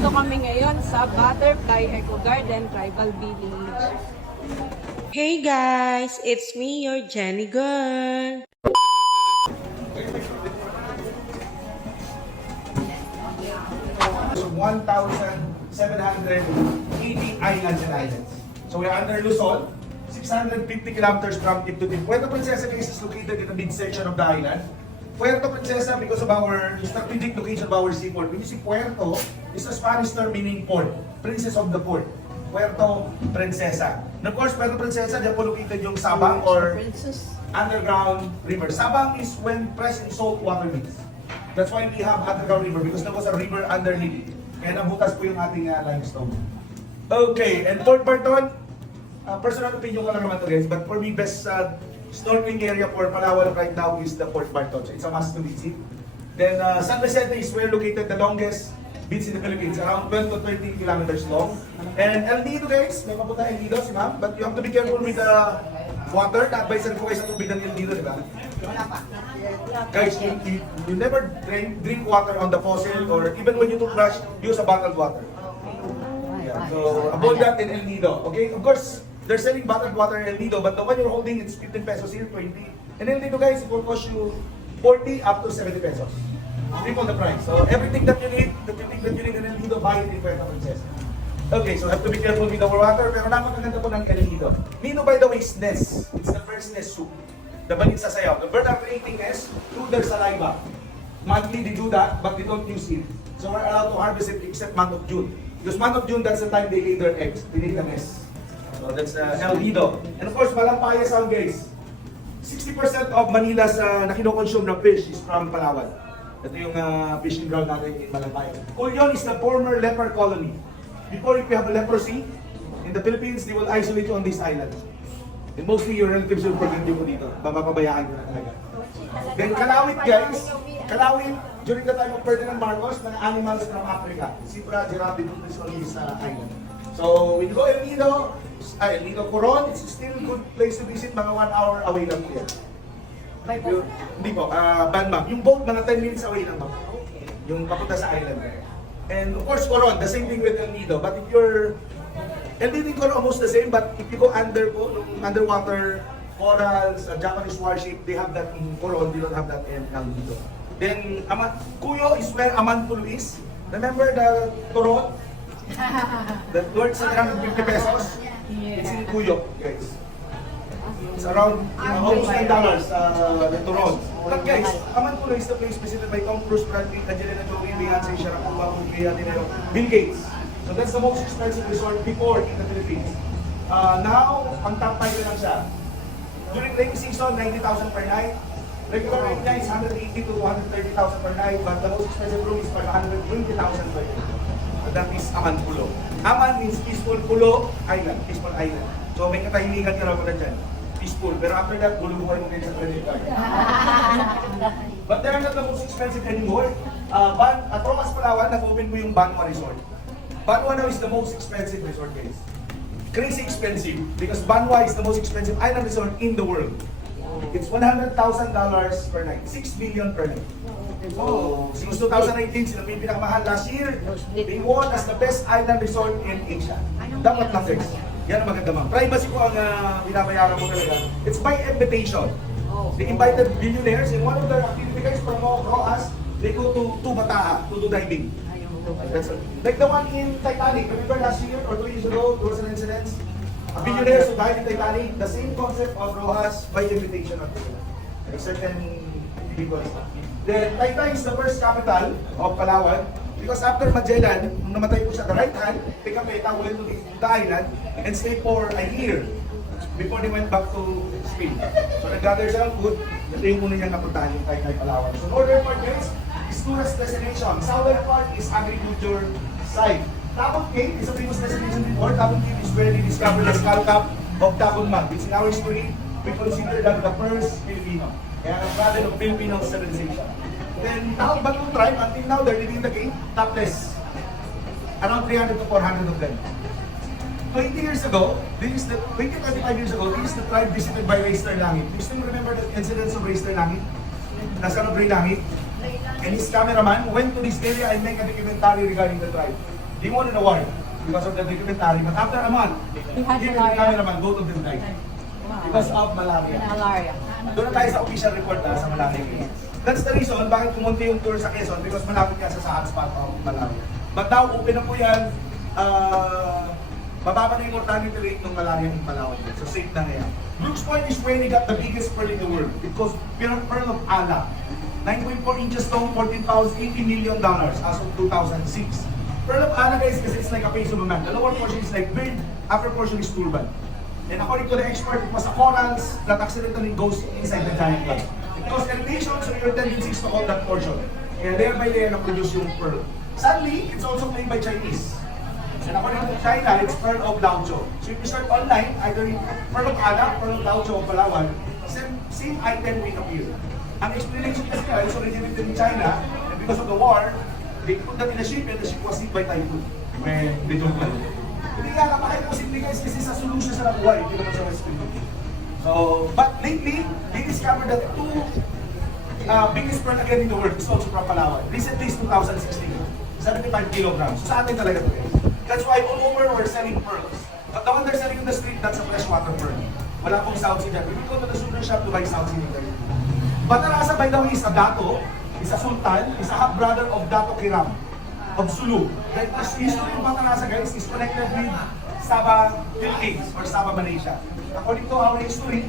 Nandito kami ngayon sa Butterfly Eco Garden Tribal Village. Hey guys, it's me, your Jenny girl. So 1,780 islands and islands. So we're under Luzon, 650 kilometers from tip to tip. Puerto Princesa is located in the midsection of the island. Puerto Princesa, because of our strategic location of our seaport. When you see Puerto, is a Spanish term meaning port, princess of the port. Puerto Princesa. And of course, Puerto Princesa, dyan po located yung Sabang or underground river. Sabang is when present salt water meets. That's why we have underground river because there was a river underneath. Kaya nabutas po yung ating limestone. Okay, and Port Barton, personal opinion ko lang naman to guys, but for me, best snorkeling area for Palawan right now is the Port Barton. So it's a must to visit. Then San Vicente is where located the longest beach in the Philippines, around 12 to 13 kilometers long. And El Nido guys, may mapunta El Nido si ma'am, but you have to be careful with the water. Na-advise ko kayo sa tubig ng El Nido, di ba? Guys, you never drink water on the faucet or even when you toothbrush, use a bottled water. Yeah, so avoid that in El Nido. Okay, of course, they're selling bottled water in El Nido, but the one you're holding, it's 15 pesos here, 20. And El Nido guys, it will cost you 40 up to 70 pesos. Triple the price. So everything that you need, that you think that you need in El Nido, buy it in Puerto Princesa. Okay, so have to be careful with our water, pero napakaganda po ng El Nido. Nino, by the way, is nest. It's the first nest soup. The banig sa sayaw. The bird are creating nest through their saliva. Monthly they do that, but they don't use it. So we're allowed to harvest it except month of June. Because month of June, that's the time they lay their eggs. They lay the nest. So that's El Nido. And of course, Malampaya Sound guys. 60% of Manila's na kinoconsume ng fish is from Palawan. Ito yung fishing ground natin in Malampaya. Culion is the former leper colony. Before, if you have leprosy, in the Philippines, they will isolate you on this island. And mostly your relatives will prevent you po dito. Mapapabayaan ko na talaga. Then Kalawit guys, Kalawit, during the time of Ferdinand Marcos, mga animals from Africa. Zebra, giraffe, dito on this island. So, when you go El Nido, Coron, it's still a good place to visit, mga 1 hour away lang po yan. Hindi po, Banmang. Yung boat, mga 10 minutes away lang po. Yung papunta sa island. And of course, Coron, the same thing with El Nido. But if you're, El Nido and Coron almost the same, but if you go under po, underwater corals, Japanese warship, they have that in Coron, they don't have that in El Nido. Then, Cuyo is where Amanpulo is. Remember the Turon? The worth 750 pesos? It's in Cuyo, guys. It's around almost $10, the Turon. But guys, Amanpulo is the place visited by Tom Cruise, Brad Pitt, Angelina Jolie, Beyonce, Sharapova, Kuya Dinero, Bill Gates. So that's the most expensive resort before in the Philippines. Now, ang top 5 na lang siya. During rainy season, 90,000 per night. Regular rate niya is 180 to 130,000 per night, but the most expensive room is 120,000 per night. That is Amanpulo. Aman means peaceful, Pulo, island, peaceful island. So may katahimikan ka raw po na dyan. Peaceful. Pero after that, bulubuhay mo kayo sa credit card. But they're not the most expensive anymore. Tropas Palawan, nag-open po yung Banwa Resort. Banwa now is the most expensive resort guys. Crazy expensive because Banwa is the most expensive island resort in the world. It's $100,000 per night. 6 billion per night. So, since 2019, sila yung pinakamahal last year. They won as the best island resort in Asia. Dapat na flex. Yan ang maganda ma'am. Privacy po ang binabayaran mo talaga. It's by invitation. They invited billionaires and one of their activity guys from Roas, they go to Bataha to do diving. That's it. Like the one in Titanic. Remember last year or 2 years ago, there was an incident. A billionaires who died in Titanic. The same concept of Roas by invitation of certain people. Then Taytay is the first capital of Palawan. Because after Magellan, nung namatay po siya the right hand, Picapeta went to the island and stayed for a year before they went back to Spain. So nag-gather siya ng food, ito yung muna niyang napuntahan yung Taytay Palawan. So northern part guys is tourist destination. Southern part is agriculture side. Tabon Cave is a famous destination before. Tabon Cave is where they discovered the skull cap of Tabon Man. It's in our history, we consider that the first Filipino. Kaya ang of Filipino civilization. Then, Taong Batong tribe, until now, they're living in the cave, topless. Around 300 to 400 of them. 20 years ago, 25 years ago, this is the tribe visited by Rayster Langit. Do you still remember the incidents of Rayster Langit? Nasaan of Ray Langit? And his cameraman went to this area and made a documentary regarding the tribe. He won an award because of the documentary. But after a month, He had him and the malaria. cameraman, both of them died. Because of malaria. Malaria. Doon na tayo sa official report sa malaria case. That's the reason bakit kumunti yung tour sa Quezon because malapit ka sa hotspot of malaria. But now, open na po yan. Mababa na yung mortality rate ng malaria in Palawan. So safe na yan. Brooks Point is where they got the biggest pearl in the world. It goes Pearl of Allah. 9.4 inches long, $14,080 million as of 2006. Pearl of Allah guys, kasi it's like a face of a man. The lower portion is like beard, upper portion is turban. And according to the expert, it was the corals that accidentally goes inside the giant one. It caused elevation, so your tendency is to hold that portion. And layer by layer na produce yung pearl. Sadly, it's also made by Chinese. And according to China, it's Pearl of Daocho. So if you search online, either in Pearl of Allah, Pearl of Daocho, o Palawan, same item will appear. Ang explanation kasi nga, it's originated in China, and because of the war, they put that in a ship, and the ship was hit by typhoon. When they don't know. Hindi nga napaka-imposible guys kasi sa solution sa nabuhay, hindi naman sa rescue. So, but lately, they discovered that two biggest pearl again in the world is also from Palawan. Recently is 2016, 75 kilograms. So, sa atin talaga ito guys. That's why all over we're selling pearls. But the one they're selling in the street, that's a freshwater pearl. Wala pong South Sea dyan. We go to the souvenir shop to buy South Sea dyan. Batarasa by the way is a dato, is a sultan, is a half-brother of Dato Kiram, of Sulu. The history of Batarasa guys is connected with Sabah, Philippines, or Sabah, Malaysia. According to our history,